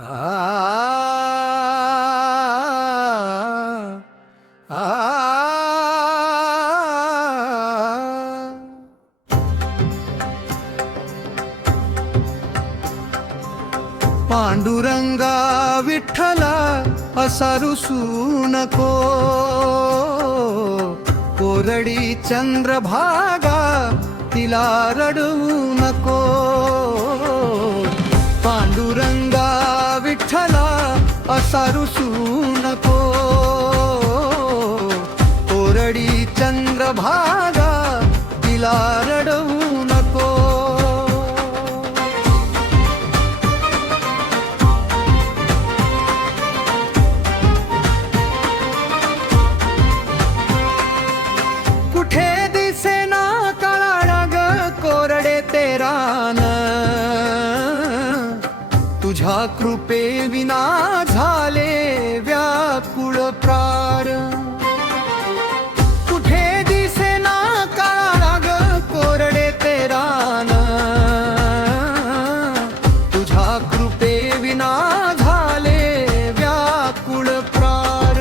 आ आ पांडुरंगा विठ्ठला असा रुसू नको, कोरडी चंद्रभागा तिला रडवू नको. पांडुरंगा विठ्ठला असा रुसू नको, कोरडी चंद्रभागा तिला रडवू नको. कुठे दिसेना काळा ग कोरडे ते रान, तुझ्या कृपे विना झाले व्याकुळ प्राण. कुठे दिसेना काळा ग कोरडे ते रान, तुझ्या कृपे विना झाले व्याकुळ प्राण.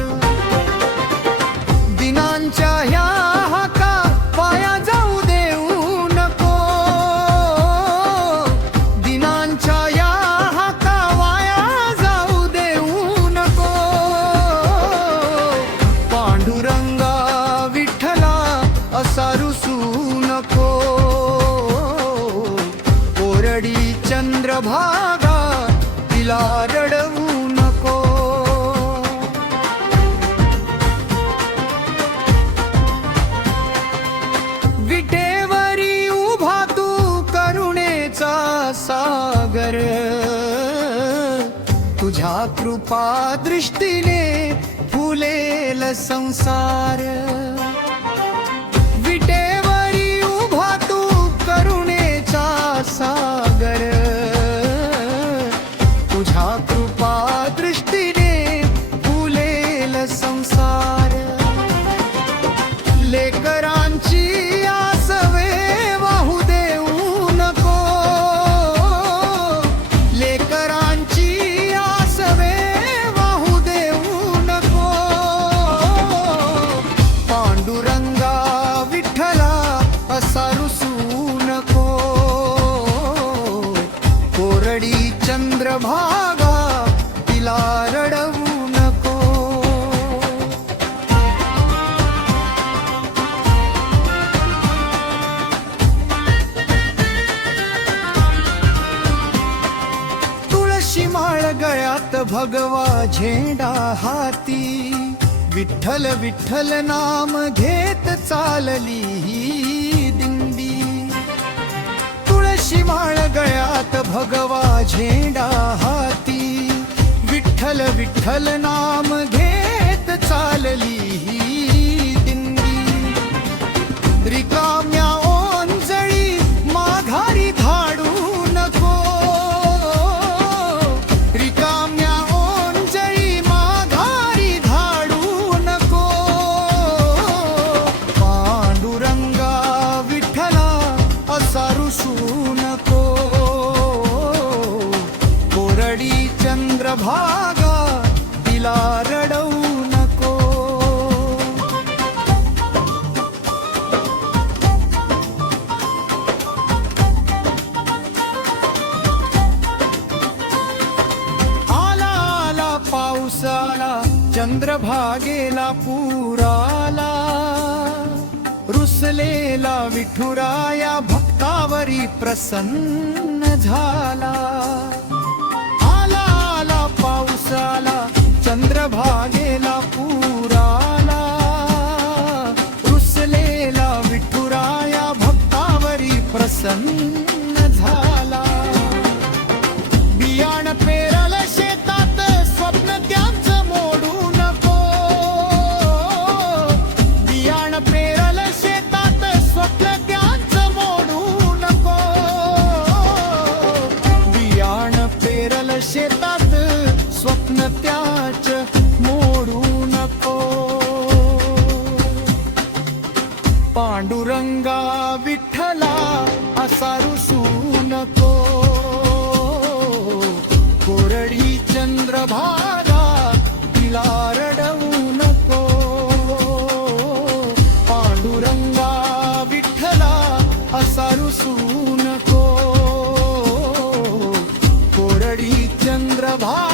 दिनांच्या ह्या हाका वाया जाऊ देऊ नको, दिनांच्या या हाका वाया जाऊ देऊ नको. पांडुरंगा विठ्ठला असा रुसू नको, कोरडी चंद्रभागा तिला रडवू नको. विटेवरी उभा तू करुणेचा सागर, तुझ्या कृपा दृष्टीने फुलेल संसार. विटेवरी उभा तू करुणेचा सागर, तुझ्या कृपा दृष्टीने फुलेल संसार. लेकरांची आसवे वाहू देऊ नको, लेकरांची आसवे वाहू देऊ नको. पांडुरंगा विठ्ठला असा रुसू नको, कोरडी चंद्रभागा तिला रडवू नको. तुळशी माळ गळ्यात भगवा झेंडा हाती, विठ्ठल विठ्ठल नाम घेत चालली ही दिंडी. तुळशी माळ गळ्यात भगवा झेंडा हाती, विठ्ठल विठ्ठल नाम घेत चालली ही दिंडी. रिकाम्या ओंजळी माघारी धाडू नको, रिकाम्या ओंजळी माघारी धाडू नको. पांडुरंगा विठ्ठला असा रुसू नको, कोरडी चंद्रभागा तिला रडवू नको. आला आला पाऊस आला, चंद्रभागेला पुराला, रुसलेला विठुराया भक्तावरी प्रसन्न झाला. आला आला पाऊस आला, चंद्रभागेला पुराला, रुसलेला विठुराया भक्तावरी प्रसन्न झाला. बियाण पेरल शेतात स्वप्न त्यांचं मोडू नको, बियाण पेरल शेतात स्वप्न त्यांचं मोडू नको. बियाण पेरल शेतात स्वप्न त्याच मोडू नको. पांडुरंगा विठ्ठला असा रुसू नको, कोरडीच्या चंद्रभागा तिला रडवू नको. पांडुरंगा विठ्ठला असा रुसू नको. कोरडी चंद्रभागा